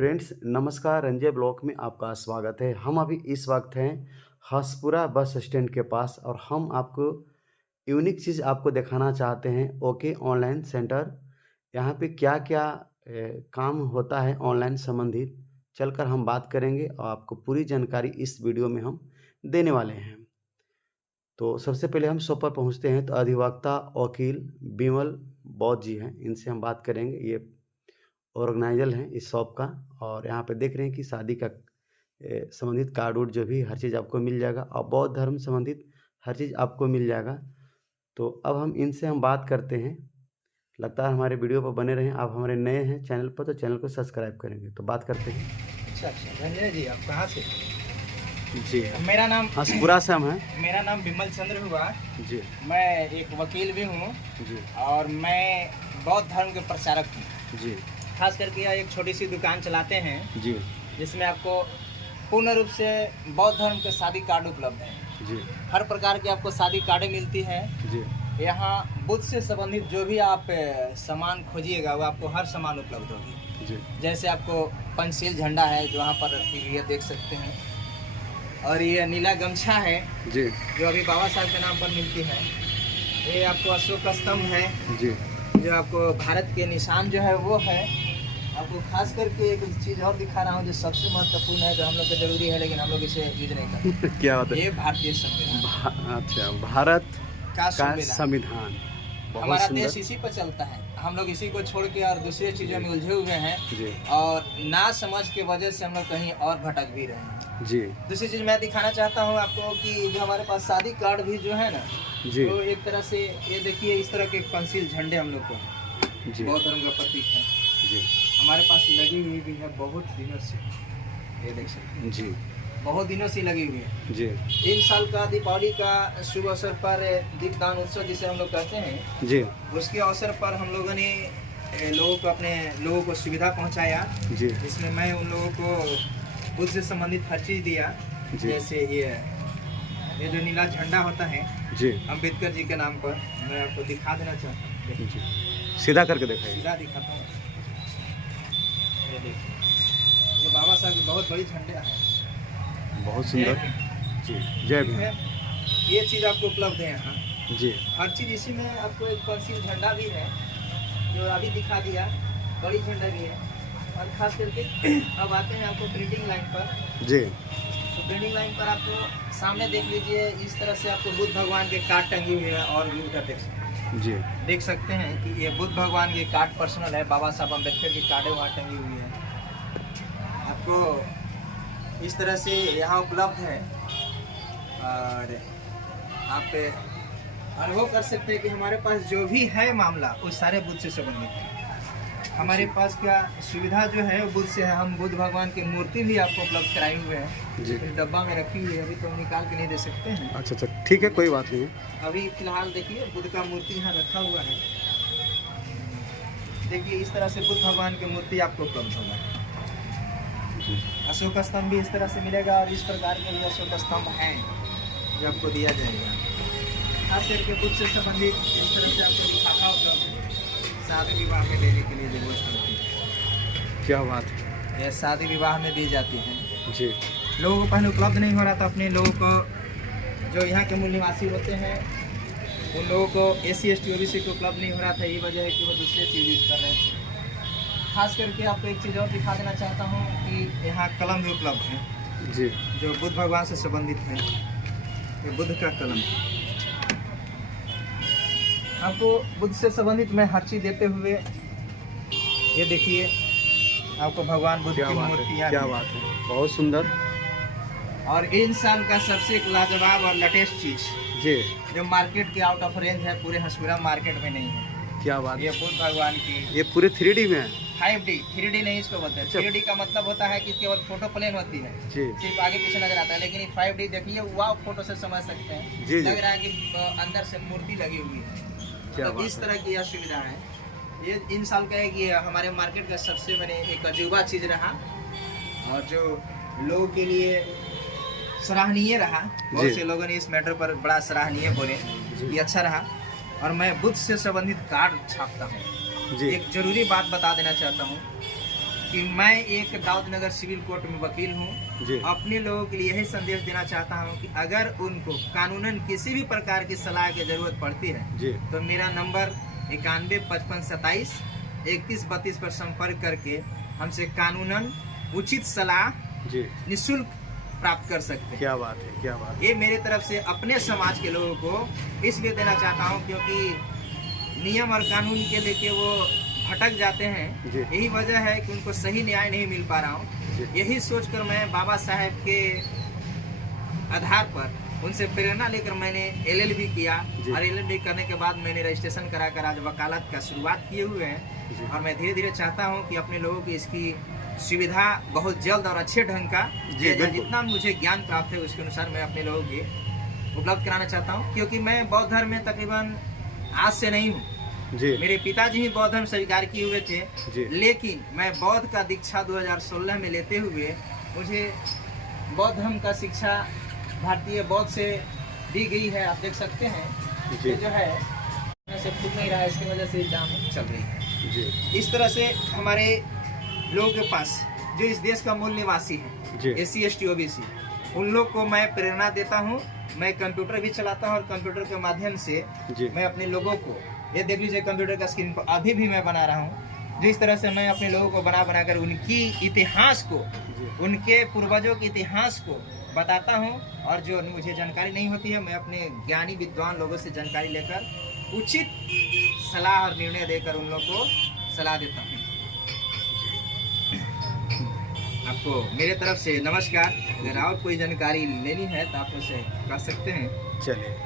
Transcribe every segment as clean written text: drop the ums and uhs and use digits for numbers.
Friends नमस्कार, Ranjay block में आपका स्वागत है। हम अभी इस वक्त हैं हसपुरा बस स्टैंड के पास और हम आपको यूनिक चीज़ आपको दिखाना चाहते हैं। ओके ऑनलाइन सेंटर, यहाँ पे क्या क्या काम होता है ऑनलाइन संबंधित, चलकर हम बात करेंगे और आपको पूरी जानकारी इस वीडियो में हम देने वाले हैं। तो सबसे पहले हम शॉप पर पहुँचते हैं तो अधिवक्ता वकील बिमल बौद्ध जी हैं, इनसे हम बात करेंगे। ये ऑर्गेनाइजर हैं इस शॉप का और यहाँ पे देख रहे हैं कि शादी का संबंधित कार्ड वुड जो भी हर चीज़ आपको मिल जाएगा और बौद्ध धर्म संबंधित हर चीज़ आपको मिल जाएगा। तो अब हम इनसे हम बात करते हैं। लगता है हमारे वीडियो पर बने रहें। आप हमारे नए हैं चैनल पर तो चैनल को सब्सक्राइब करेंगे। तो बात करते हैं। अच्छा, रंजय जी, आप कहाँ से? जी, मेरा नाम हसपुरा से हम हैं। मेरा नाम विमल चंद्र हुआ। जी मैं एक वकील भी हूँ जी और मैं बौद्ध धर्म के प्रचारक हूँ। जी खास करके यह एक छोटी सी दुकान चलाते हैं जी जिसमें आपको पूर्ण रूप से बौद्ध धर्म के शादी कार्ड उपलब्ध हैं। जी हर प्रकार की आपको शादी कार्डें मिलती हैं। जी यहाँ बुद्ध से संबंधित जो भी आप सामान खोजिएगा वो आपको हर सामान उपलब्ध होगी। जी जैसे आपको पंचशील झंडा है जो वहाँ पर रखी हुई है, देख सकते हैं। और ये नीला गमछा है जी जो अभी बाबा साहब के नाम पर मिलती है। ये आपको अशोक का स्तंभ है जी जो आपको भारत के निशान जो है वो है। आपको खास करके एक चीज़ और दिखा रहा हूँ जो सबसे महत्वपूर्ण है, जो हम लोग को जरूरी है लेकिन हम लोग इसे यूज नहीं करते। क्या बात है? ये भारतीय संविधान अच्छा, भारत का का संविधान। संविधान बहुत हमारा सुंदर। देश इसी पर चलता है। हम लोग इसी को छोड़ के और दूसरी चीज़ों में उलझे हुए हैं जी और ना समझ के वजह से हम लोग कहीं और भटक भी रहे हैं। जी दूसरी चीज़ मैं दिखाना चाहता हूँ आपको कि जो हमारे पास शादी कार्ड भी जो है ना, जी तो एक तरह से ये देखिए इस तरह के पंचशील झंडे हम लोग को जी बौद्ध धर्म का प्रतीक है, जी हमारे पास लगी हुई भी है बहुत दिनों से। ये देख सकते हैं, जी बहुत दिनों से लगी हुई है। जी 3 साल का दीपावली का शुभ अवसर पर दीपदान उत्सव जिसे हम लोग कहते हैं, जी उसके अवसर पर हम लोगों ने अपने लोगों को सुविधा पहुंचाया, जी जिसमें मैं उन लोगों को बुद्ध से संबंधित हर चीज़ दिया। जी जैसे ये जो नीला झंडा होता है जी अम्बेडकर जी के नाम पर, मैं आपको दिखा देना चाहता हूँ। जी सीधा करके दिखाइए। सीधा दिखाता हूँ। ये देखिए, ये बाबा साहब की बहुत बड़ी झंडे हैं। बहुत सुंदर। जी जय भीम। ये चीज़ आपको उपलब्ध है यहाँ, जी हर चीज़ इसी में। आपको एक पंचशील झंडा भी है जो अभी दिखा दिया, बड़ी झंडा भी है। और खास करके अब आते हैं आपको प्रिंटिंग लाइन पर। जी तो प्रिंटिंग लाइन पर आपको सामने देख लीजिए, इस तरह से आपको बुद्ध भगवान के कार्ड टंगी हुई है और भी उधर जी देख सकते हैं कि ये बुद्ध भगवान के कार्ड पर्सनल है। बाबा साहब अम्बेडकर की कार्डें वहाँ टंगी हुई है। आपको इस तरह से यहाँ उपलब्ध है और आप अनुभव कर सकते हैं कि हमारे पास जो भी है मामला वो सारे बुद्ध से संबंधित है। हमारे पास क्या सुविधा जो है वो बुद्ध से है। हम बुद्ध भगवान की मूर्ति भी आपको उपलब्ध कराए हुए हैं, जी इस डब्बा में रखी हुई है। अभी तो हम निकाल के नहीं दे सकते हैं। अच्छा अच्छा, ठीक है, कोई बात नहीं है। अभी फिलहाल देखिए बुद्ध का मूर्ति यहाँ रखा हुआ है। देखिए इस तरह से बुद्ध भगवान की मूर्ति आपको उपलब्ध होगा। अशोक स्तंभ भी इस तरह से मिलेगा और इस प्रकार के भी अशोक स्तंभ हैं जो आपको दिया जाएगा। खास करके बुद्ध से संबंधित इस तरह से आपको लिफाफा उपलब्ध है, शादी विवाह में लेने के लिए जरूरत पड़ती है। क्या बात है? ये शादी विवाह में दी जाती है। जी लोगों को पहले उपलब्ध नहीं हो रहा था। अपने लोगों को जो यहाँ के मूल निवासी होते हैं उन लोगों को SC ST OBC को उपलब्ध नहीं हो रहा था। ये वजह है कि वो दूसरे चीज़ यूज कर रहे थे। खास करके आपको एक चीज़ और दिखा देना चाहता हूँ कि यहाँ कलम भी उपलब्ध है जी जो बुद्ध भगवान से संबंधित है। ये बुद्ध का कलम है। आपको बुद्ध से संबंधित मैं हर चीज़ देते हुए ये देखिए आपको भगवान बुद्ध क्या की बात है? मूर्तियाँ क्या भी। बात है? बहुत सुंदर। और इन साल का सबसे एक लाजवाब और लेटेस्ट चीज़ जी जो मार्केट के आउट ऑफ रेंज है, पूरे हसपुरा मार्केट में नहीं है। क्या बात ये है? बुद्ध भगवान की ये पूरे 3D में है? 5D 3D नहीं इसको बोलते हैं। अच्छा। 3D का मतलब होता है कि केवल फोटो प्लेन होती है, जी सिर्फ आगे पीछे नजर आता है। लेकिन ये 5D देखिए, वाव फोटो से समझ सकते हैं। जी, जी। लग रहा है कि अंदर से मूर्ति लगी हुई है। क्या तो बात इस है? तरह की यह सुविधा है। ये इन साल का है कि हमारे मार्केट का सबसे बड़े एक अजूबा चीज़ रहा और जो लोगों के लिए सराहनीय रहा। बहुत से लोगों ने इस मैटर पर बड़ा सराहनीय बोले, ये अच्छा रहा। और मैं बुद्ध से संबंधित कार्ड छापता हूँ। जी एक जरूरी बात बता देना चाहता हूँ कि मैं एक दाऊदनगर सिविल कोर्ट में वकील हूँ। जी। अपने लोगों के लिए यही संदेश देना चाहता हूँ कि अगर उनको कानूनन किसी भी प्रकार की सलाह की जरूरत पड़ती है जी। तो मेरा नंबर 915527 3132 पर संपर्क करके हमसे कानूनन उचित सलाह जी निःशुल्क प्राप्त कर सकते हैं। क्या बात है, क्या बात है। ये मेरे तरफ से अपने समाज के लोगों को इसलिए देना चाहता हूँ क्योंकि नियम और कानून के लेके वो भटक जाते हैं। जी। यही वजह है कि उनको सही न्याय नहीं मिल पा रहा हूँ। यही सोचकर मैं बाबा साहेब के आधार पर उनसे प्रेरणा लेकर मैंने LLB किया और LLB करने के बाद मैंने रजिस्ट्रेशन कराकर आज वकालत का शुरुआत किए हुए हैं। और मैं धीरे धीरे चाहता हूँ कि अपने लोगों की इसकी सुविधा बहुत जल्द और अच्छे ढंग का जितना मुझे ज्ञान प्राप्त है उसके अनुसार मैं अपने लोगों की उपलब्ध कराना चाहता हूँ। क्योंकि मैं बौद्ध धर्म में तकरीबन आज से नहीं हूँ। जी। मेरे पिताजी ही बौद्ध धर्म स्वीकार किए हुए थे, लेकिन मैं बौद्ध का दीक्षा 2016 में लेते हुए मुझे बौद्ध धर्म का शिक्षा भारतीय बौद्ध से दी गई है। आप देख सकते हैं ये जो है से फूट नहीं रहा है, इसकी वजह से एग्जाम चल रही है। जी। इस तरह से हमारे लोगों के पास जो इस देश का मूल निवासी है SC ST OBC उन लोग को मैं प्रेरणा देता हूँ। मैं कंप्यूटर भी चलाता हूँ और कंप्यूटर के माध्यम से मैं अपने लोगों को, ये देख लीजिए कंप्यूटर का स्क्रीन पर अभी भी मैं बना रहा हूँ। जिस तरह से मैं अपने लोगों को बनाकर उनकी इतिहास को, उनके पूर्वजों के इतिहास को बताता हूँ। और जो मुझे जानकारी नहीं होती है मैं अपने ज्ञानी विद्वान लोगों से जानकारी लेकर उचित सलाह और निर्णय देकर उन लोगों को सलाह देता हूँ। आपको मेरे तरफ से नमस्कार। अगर और कोई जानकारी लेनी है तो आप मुझसे कर सकते हैं। चलिए,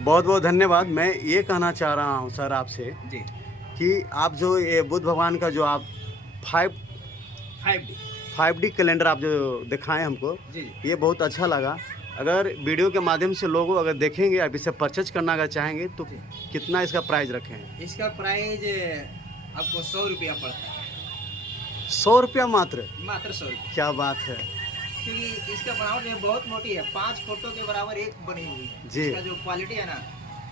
बहुत बहुत धन्यवाद। मैं ये कहना चाह रहा हूँ सर आपसे जी कि आप जो ये बुद्ध भगवान का जो आप 5D कैलेंडर आप जो दिखाएं हमको, जी ये बहुत अच्छा लगा। अगर वीडियो के माध्यम से लोग अगर देखेंगे, आप इसे परचेज करना अगर चाहेंगे तो कितना इसका प्राइस रखें? इसका प्राइस आपको 100 रुपया पड़ता है। 100 रुपया मात्र? मात्र 100 रुपया। क्या बात है। क्योंकि इसका बनावट जो बहुत मोटी है, 5 फोटो के बराबर एक बनी हुई है। जी। इसका जो क्वालिटी है ना,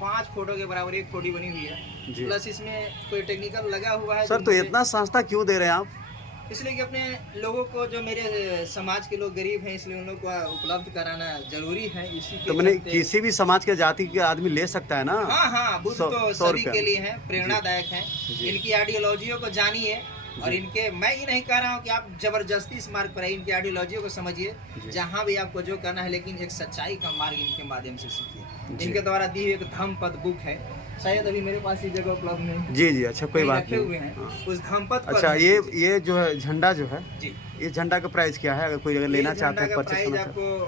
5 फोटो के बराबर एक फोटो बनी हुई है। जी। प्लस इसमें कोई टेक्निकल लगा हुआ है। सर तो इतना सस्ता क्यों दे रहे हैं आप? इसलिए कि अपने लोगों को, जो मेरे समाज के लोग गरीब हैं, इसलिए उन लोगों को उपलब्ध कराना जरूरी है। इसी के तो मैंने किसी भी समाज के जाति के आदमी ले सकता है ना? हाँ, बुद्ध तो सभी के लिए है, प्रेरणादायक है। जी। इनकी आइडियोलॉजियों को जानिए और इनके, मैं ये नहीं कह रहा हूँ कि आप जबरदस्ती इस मार्ग पर आइए, इनकी आइडियोलॉजियों को समझिए जहाँ भी आपको जो करना है, लेकिन एक सच्चाई का मार्ग इनके माध्यम से सीखिए। इनके द्वारा दी हुई एक धम्मपद बुक है, शायद अभी मेरे पास ये जगह उपलब्ध नहीं। जी, अच्छा कोई बात रखे हुए हैं। उस धम्मपद पर अच्छा, ये जो है झंडा जो है, जी, ये झंडा का प्राइस क्या है? अगर कोई अगर लेना चाहते हैं, परचेस करना चाहते आपको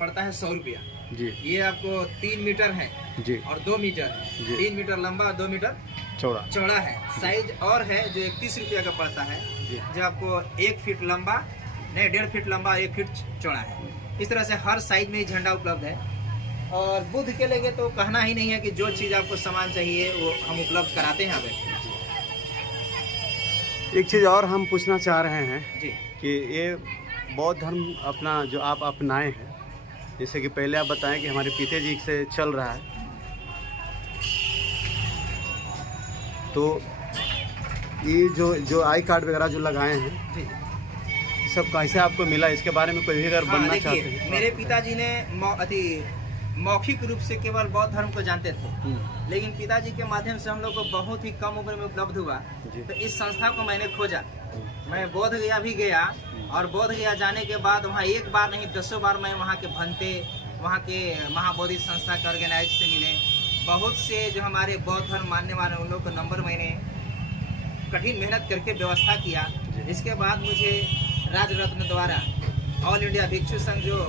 पड़ता है 100 रुपया। जी। ये आपको 3 मीटर है जी और 2 मीटर है। 3 मीटर लंबा और 2 मीटर चौड़ा है। साइज और है जो 31 रुपया का पड़ता है, जो आपको 1 फीट लंबा, नहीं 1.5 फीट लंबा, 1 फीट चौड़ा है। इस तरह से हर साइज में झंडा उपलब्ध है। और बुद्ध के लेके तो कहना ही नहीं है कि जो चीज़ आपको सामान चाहिए वो हम उपलब्ध कराते हैं। एक चीज़ और हम पूछना चाह रहे हैं जी कि ये बौद्ध धर्म अपना जो आप अपनाए हैं, जैसे कि पहले आप बताएं कि हमारे पिताजी से चल रहा है, तो ये जो आई कार्ड वगैरह जो लगाए हैं जी, सब कैसे आपको मिला? इसके बारे में कोई भी अगर बनना चाहते हैं। मेरे पिताजी ने मौखिक रूप से केवल बौद्ध धर्म को जानते थे, लेकिन पिताजी के माध्यम से हम लोग को बहुत ही कम उम्र में उपलब्ध हुआ। तो इस संस्था को मैंने खोजा। मैं बोध गया भी गया और बोध गया जाने के बाद वहाँ एक बार नहीं 10 बार मैं वहाँ के भंते, वहाँ के महाबोधि संस्था के ऑर्गेनाइज से मिले। बहुत से जो हमारे बौद्ध धर्म मानने वाले उन लोग का नंबर मैंने कठिन मेहनत करके व्यवस्था किया। इसके बाद मुझे राज रत्न द्वारा ऑल इंडिया भिक्षु संघ जो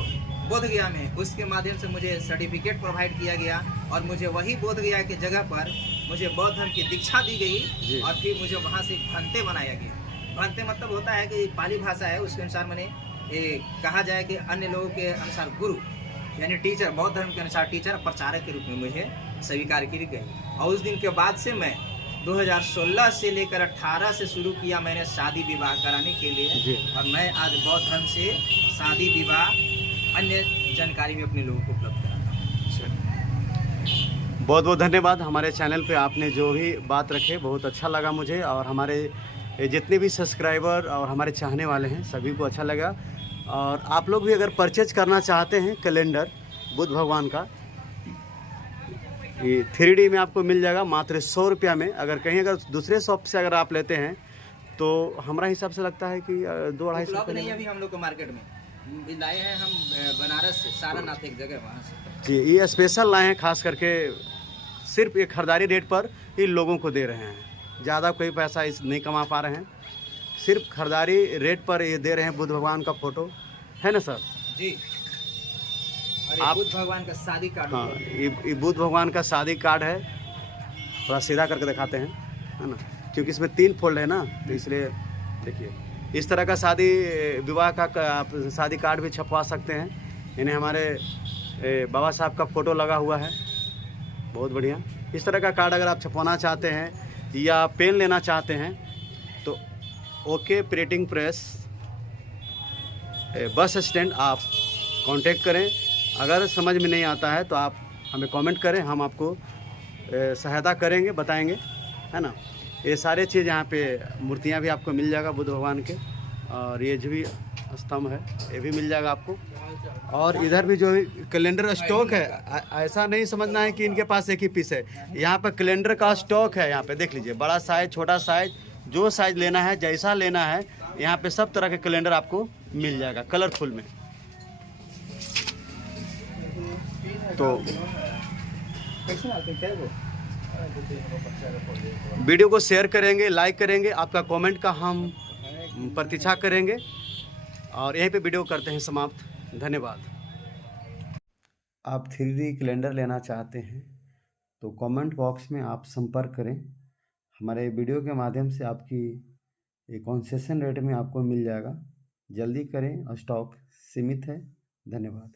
बोध गया में, उसके माध्यम से मुझे सर्टिफिकेट प्रोवाइड किया गया और मुझे वही बोध गया के जगह पर मुझे बौद्ध धर्म की दीक्षा दी गई और फिर मुझे वहाँ से भंते बनाया गया। भंते मतलब होता है कि पाली भाषा है, उसके अनुसार मैंने कहा जाए कि अन्य लोगों के अनुसार गुरु यानी टीचर, बौद्ध धर्म के अनुसार टीचर और प्रचारक के रूप में मुझे स्वीकार की गई। और उस दिन के बाद से मैं 2016 से लेकर 18 से शुरू किया मैंने शादी विवाह कराने के लिए। और मैं आज बौद्ध धर्म से शादी विवाह अन्य जानकारी भी अपने लोगों को उपलब्ध कराता हूँ। बहुत बहुत धन्यवाद। हमारे चैनल पे आपने जो भी बात रखे बहुत अच्छा लगा मुझे, और हमारे ये जितने भी सब्सक्राइबर और हमारे चाहने वाले हैं सभी को अच्छा लगा। और आप लोग भी अगर परचेज करना चाहते हैं कैलेंडर बुद्ध भगवान का, ये 3D में आपको मिल जाएगा मात्र 100 रुपया में। अगर कहीं अगर दूसरे शॉप से अगर आप लेते हैं तो हमारा हिसाब से लगता है कि 2-2.5 उपलब्ध नहीं है अभी हम लोग को मार्केट में, लाए हैं हम बनारस से, सारनाथ एक जगह वहाँ से। जी, ये स्पेशल लाए हैं, खास करके सिर्फ ये खरीदारी रेट पर इन लोगों को दे रहे हैं। ज़्यादा कोई पैसा इस नहीं कमा पा रहे हैं, सिर्फ खरीदारी रेट पर ये दे रहे हैं। बुद्ध भगवान का फोटो है ना सर जी, और आप बुद्ध भगवान का शादी कार्ड। हाँ, ये बुद्ध भगवान का शादी कार्ड है। थोड़ा सीधा करके दिखाते हैं, है ना, क्योंकि इसमें 3 फोल्ड है ना, तो इसलिए देखिए इस तरह का शादी विवाह का आप शादी कार्ड भी छपवा सकते हैं। इन्हें हमारे बाबा साहब का फ़ोटो लगा हुआ है, बहुत बढ़िया। इस तरह का कार्ड अगर आप छपवाना चाहते हैं या पेन लेना चाहते हैं तो okay printing press bus stand आप कांटेक्ट करें। अगर समझ में नहीं आता है तो आप हमें कमेंट करें, हम आपको सहायता करेंगे, बताएंगे, है ना। ये सारे चीज़ यहाँ पे मूर्तियाँ भी आपको मिल जाएगा बुद्ध भगवान के, और ये जो भी स्तंभ है ये भी मिल जाएगा आपको। और इधर भी जो कैलेंडर स्टॉक है, ऐसा नहीं समझना है कि इनके पास एक ही पीस है। यहाँ पर कैलेंडर का स्टॉक है, यहाँ पे देख लीजिए, बड़ा साइज, छोटा साइज, जो साइज लेना है, जैसा लेना है, यहाँ पे सब तरह के कैलेंडर आपको मिल जाएगा कलरफुल में। तो वीडियो को शेयर करेंगे, लाइक करेंगे, आपका कमेंट का हम प्रतीक्षा करेंगे। और यहीं पे वीडियो करते हैं समाप्त। धन्यवाद। आप 3D कैलेंडर लेना चाहते हैं तो कमेंट बॉक्स में आप संपर्क करें। हमारे वीडियो के माध्यम से आपकी एक कंसेशन रेट में आपको मिल जाएगा। जल्दी करें, स्टॉक सीमित है। धन्यवाद।